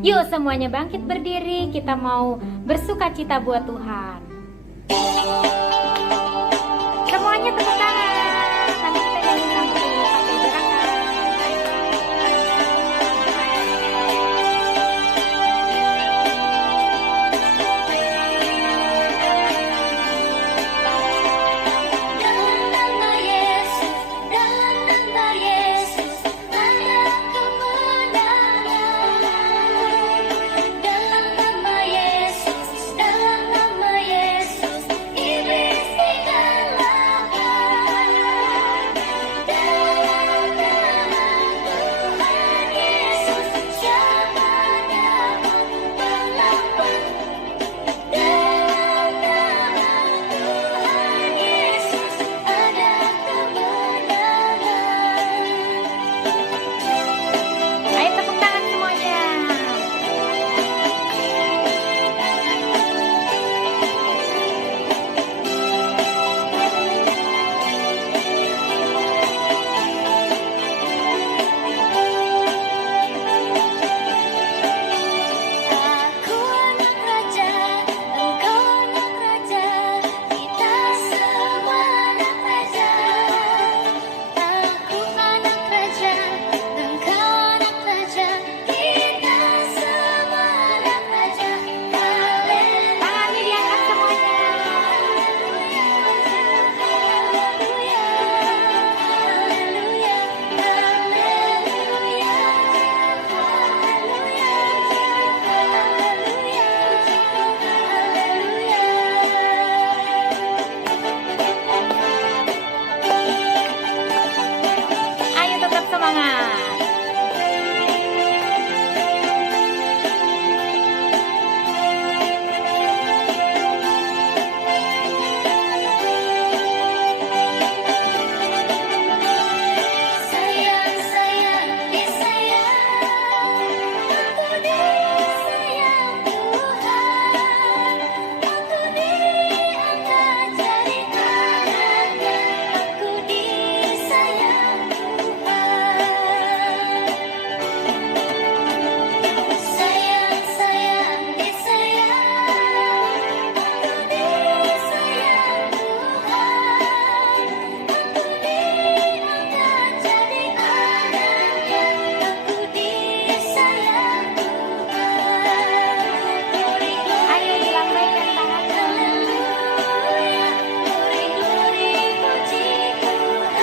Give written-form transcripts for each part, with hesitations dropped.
Yuk semuanya bangkit berdiri, kita mau bersukacita buat Tuhan. Semuanya tepuk tangan. Nanti kita nyanyi sampai gerakan. Ayo tepuk tangan semuanya. Aku anak raja, engkau anak raja, kita semua anak raja. Aku anak raja, engkau anak raja, kita semua anak raja. Haleluya, Tangannya diangkat semuanya. haleluya, haleluya, haleluya, Ayo tetap semangat. sayang sayang disayang, aku disayang Tuhan, aku diangkat jadi anaknya, aku disayang Tuhan. Sayang sayang disayang, aku disayang Tuhan, aku diangkat jadi anaknya, aku disayang Tuhan. Glory Ayo glory dilambaikan tangannya. haleluya, glory glory puji Tuhan.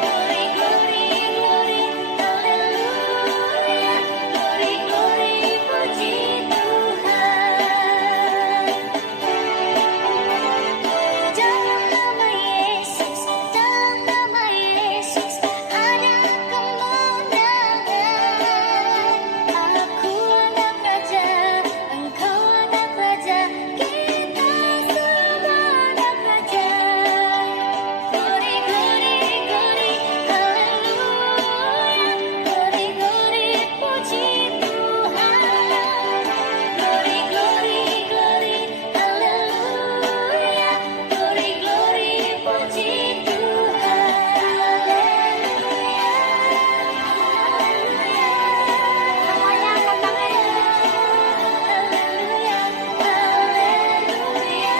Glory glory glory haleluya, glory glory puji Tuhan. Dalam nama Yesus, dalam nama Yesus ada kemenangan. Aku anak raja, engkau anak raja, kita semua anak raja. Glory glory glory haleluya, glory glory puji Tuhan. Glory glory glory haleluya, glory glory puji Tuhan. Semuanya angkat tangannya. Haleluya, haleluya,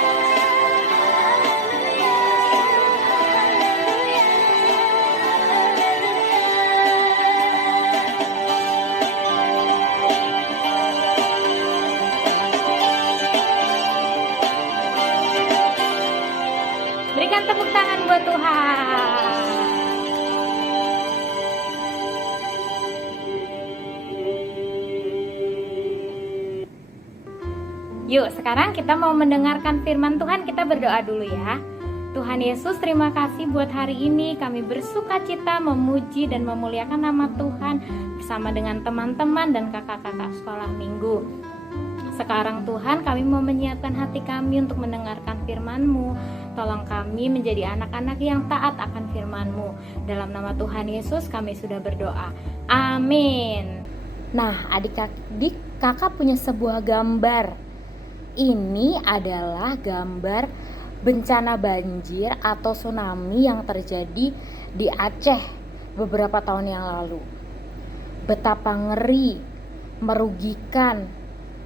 Berikan tepuk tangan buat Tuhan. Yuk, sekarang kita mau mendengarkan firman Tuhan. Kita berdoa dulu ya. Tuhan Yesus, terima kasih buat hari ini. Kami bersukacita memuji dan memuliakan nama Tuhan bersama dengan teman-teman dan kakak-kakak sekolah minggu. Sekarang Tuhan, kami mau menyiapkan hati kami untuk mendengarkan firman-Mu. Tolong kami menjadi anak-anak yang taat akan firman-Mu. Dalam nama Tuhan Yesus kami sudah berdoa. Amin. Nah, adik-adik, kakak punya sebuah gambar. Ini adalah gambar bencana banjir atau tsunami yang terjadi di Aceh beberapa tahun yang lalu. Betapa ngeri merugikan,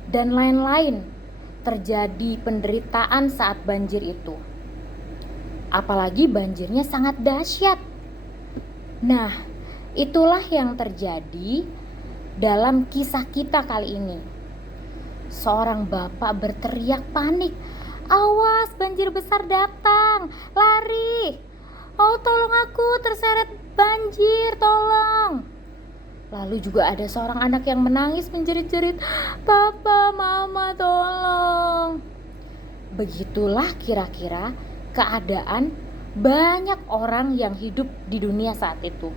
dan lain-lain. Terjadi penderitaan saat banjir itu. Apalagi banjirnya sangat dahsyat. Nah, itulah yang terjadi dalam kisah kita kali ini. Seorang bapak berteriak panik, "Awas, banjir besar datang, lari! Oh, tolong aku, terseret banjir, tolong!" Lalu juga ada seorang anak yang menangis menjerit-jerit, "Papa, Mama, tolong!" Begitulah kira-kira keadaan banyak orang yang hidup di dunia saat itu.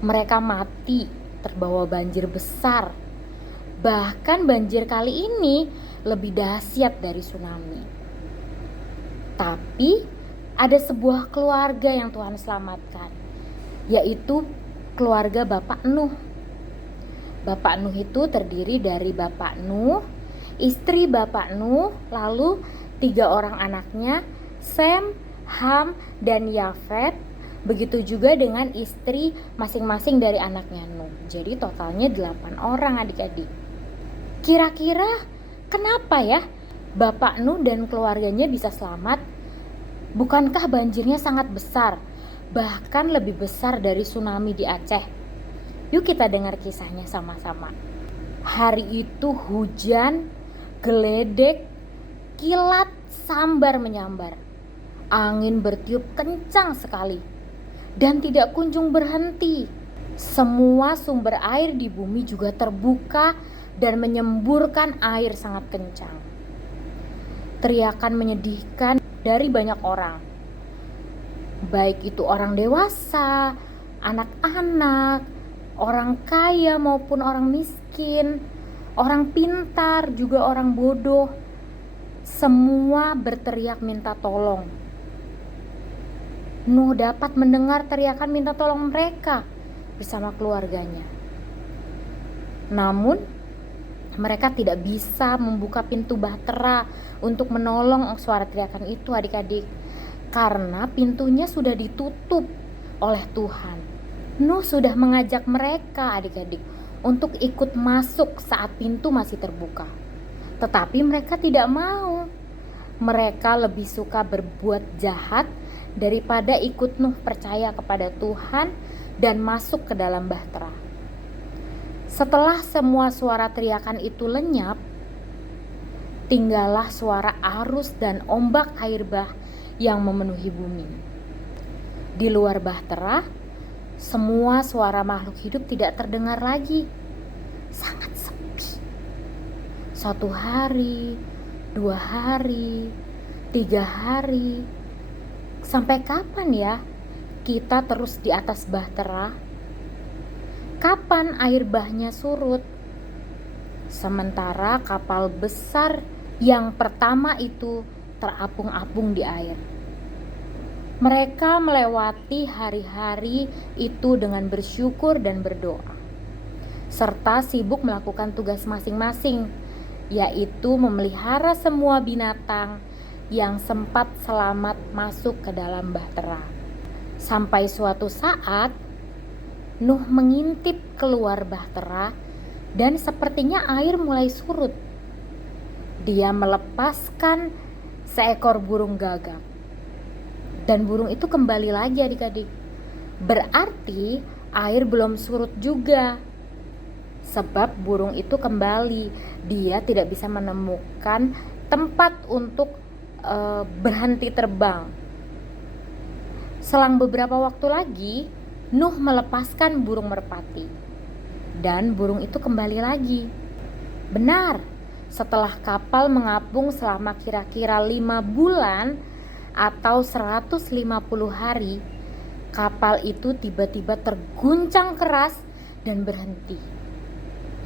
Mereka mati terbawa banjir besar. Bahkan banjir kali ini lebih dahsyat dari tsunami. Tapi ada sebuah keluarga yang Tuhan selamatkan, yaitu keluarga Bapak Nuh. Bapak Nuh itu terdiri dari Bapak Nuh, istri Bapak Nuh, lalu 3 orang anaknya, Sem, Ham, dan Yafet. Begitu juga dengan istri masing-masing dari anaknya Nuh. Jadi totalnya 8 orang adik-adik. Kira-kira kenapa ya Bapak Nuh dan keluarganya bisa selamat? Bukankah banjirnya sangat besar? Bahkan lebih besar dari tsunami di Aceh. Yuk kita dengar kisahnya sama-sama. Hari itu hujan, geledek, kilat, sambar menyambar. Angin bertiup kencang sekali dan tidak kunjung berhenti. Semua sumber air di bumi juga terbuka dan menyemburkan air sangat kencang. Teriakan menyedihkan dari banyak orang, baik itu orang dewasa, anak-anak, orang kaya maupun orang miskin, orang pintar juga orang bodoh. Semua berteriak minta tolong. Nuh dapat mendengar teriakan minta tolong mereka bersama keluarganya. Namun mereka tidak bisa membuka pintu bahtera untuk menolong suara teriakan itu adik-adik, karena pintunya sudah ditutup oleh Tuhan. Nuh sudah mengajak mereka adik-adik untuk ikut masuk saat pintu masih terbuka. Tetapi mereka tidak mau. Mereka lebih suka berbuat jahat daripada ikut Nuh percaya kepada Tuhan dan masuk ke dalam bahtera. Setelah semua suara teriakan itu lenyap, tinggallah suara arus dan ombak air bah yang memenuhi bumi. Di luar bahtera, semua suara makhluk hidup tidak terdengar lagi. Sangat sepi. 1 hari, 2 hari, 3 hari. Sampai kapan ya kita terus di atas bahtera? Kapan air bahnya surut? Sementara kapal besar yang pertama itu terapung-apung di air. Mereka melewati hari-hari itu dengan bersyukur dan berdoa, serta sibuk melakukan tugas masing-masing, yaitu memelihara semua binatang yang sempat selamat masuk ke dalam bahtera. Sampai suatu saat Nuh mengintip keluar bahtera dan sepertinya air mulai surut. Dia melepaskan seekor burung gagak dan burung itu kembali lagi adik-adik. Berarti air belum surut juga, sebab burung itu kembali. Dia tidak bisa menemukan tempat untuk berhenti terbang. Selang beberapa waktu lagi Nuh melepaskan burung merpati dan burung itu kembali lagi. Benar, setelah kapal mengapung selama kira-kira 5 bulan atau 150 hari, kapal itu tiba-tiba terguncang keras dan berhenti.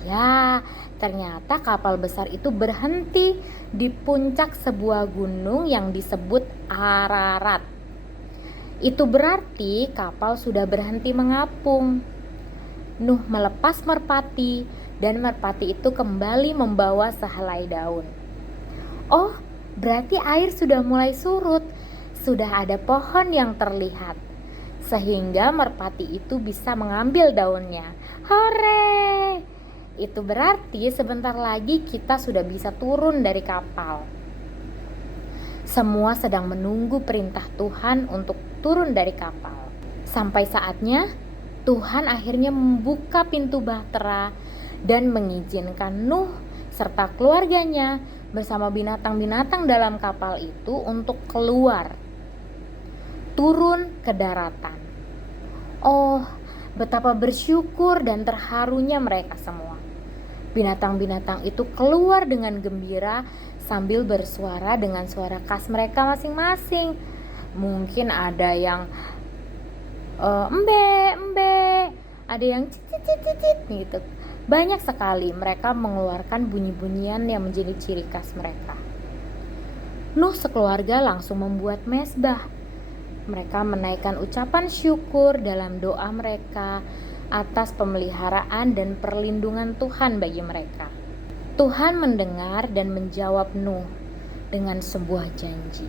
Ya, ternyata kapal besar itu berhenti di puncak sebuah gunung yang disebut Ararat. Itu berarti kapal sudah berhenti mengapung. Nuh melepas merpati dan merpati itu kembali membawa sehelai daun. Oh, berarti air sudah mulai surut. Sudah ada pohon yang terlihat, sehingga merpati itu bisa mengambil daunnya. Hore! Itu berarti sebentar lagi kita sudah bisa turun dari kapal. Semua sedang menunggu perintah Tuhan untuk turun dari kapal. Sampai saatnya Tuhan akhirnya membuka pintu bahtera dan mengizinkan Nuh serta keluarganya bersama binatang-binatang dalam kapal itu untuk keluar, turun ke daratan. Oh, betapa bersyukur dan terharunya mereka semua. Binatang-binatang itu keluar dengan gembira sambil bersuara dengan suara khas mereka masing-masing. Mungkin ada yang embe, embe, ada yang cicit, cicit, cicit gitu. Banyak sekali mereka mengeluarkan bunyi-bunyian yang menjadi ciri khas mereka. Nuh sekeluarga langsung membuat mezbah. Mereka menaikkan ucapan syukur dalam doa mereka atas pemeliharaan dan perlindungan Tuhan bagi mereka. Tuhan mendengar dan menjawab Nuh dengan sebuah janji.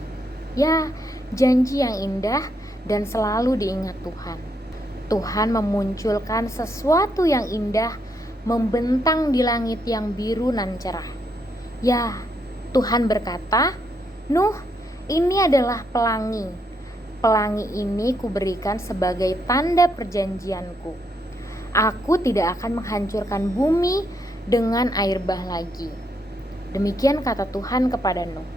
Ya, janji yang indah dan selalu diingat Tuhan. Tuhan memunculkan sesuatu yang indah membentang di langit yang biru nan cerah. Ya, Tuhan berkata, "Nuh, ini adalah pelangi. Pelangi ini kuberikan sebagai tanda perjanjianku. Aku tidak akan menghancurkan bumi dengan air bah lagi." Demikian kata Tuhan kepada Nuh.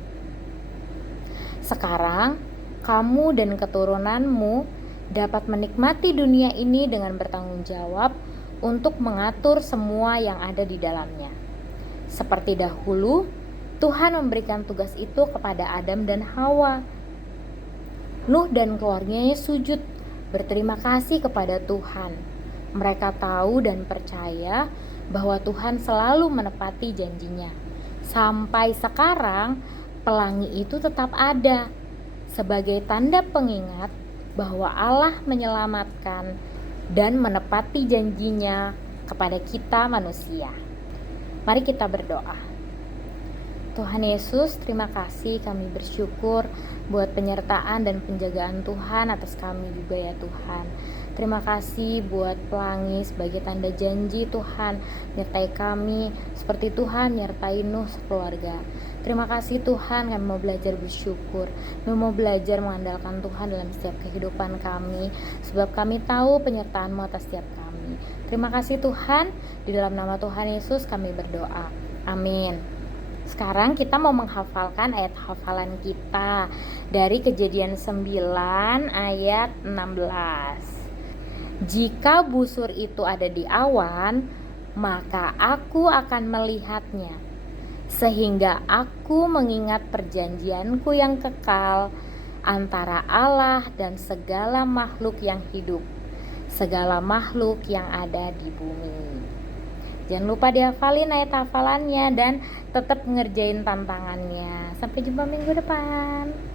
Sekarang kamu dan keturunanmu dapat menikmati dunia ini dengan bertanggung jawab untuk mengatur semua yang ada di dalamnya. Seperti dahulu, Tuhan memberikan tugas itu kepada Adam dan Hawa. Nuh dan keluarganya sujud berterima kasih kepada Tuhan. Mereka tahu dan percaya bahwa Tuhan selalu menepati janjinya. Sampai sekarang, pelangi itu tetap ada sebagai tanda pengingat bahwa Allah menyelamatkan dan menepati janjinya kepada kita manusia. Mari kita berdoa. Tuhan Yesus, terima kasih, kami bersyukur buat penyertaan dan penjagaan Tuhan atas kami juga ya Tuhan. Terima kasih buat pelangi sebagai tanda janji Tuhan menyertai kami seperti Tuhan menyertai Nuh sekeluarga. Terima kasih Tuhan, kami mau belajar bersyukur, kami mau belajar mengandalkan Tuhan dalam setiap kehidupan kami, sebab kami tahu penyertaan-Mu atas setiap kami. Terima kasih Tuhan, di dalam nama Tuhan Yesus kami berdoa. Amin. Sekarang kita mau menghafalkan ayat hafalan kita dari Kejadian 9 ayat 16. Jika busur itu ada di awan, maka aku akan melihatnya, sehingga aku mengingat perjanjianku yang kekal antara Allah dan segala makhluk yang hidup, segala makhluk yang ada di bumi. Jangan lupa dihafalin ayat hafalannya dan tetap ngerjain tantangannya. Sampai jumpa minggu depan.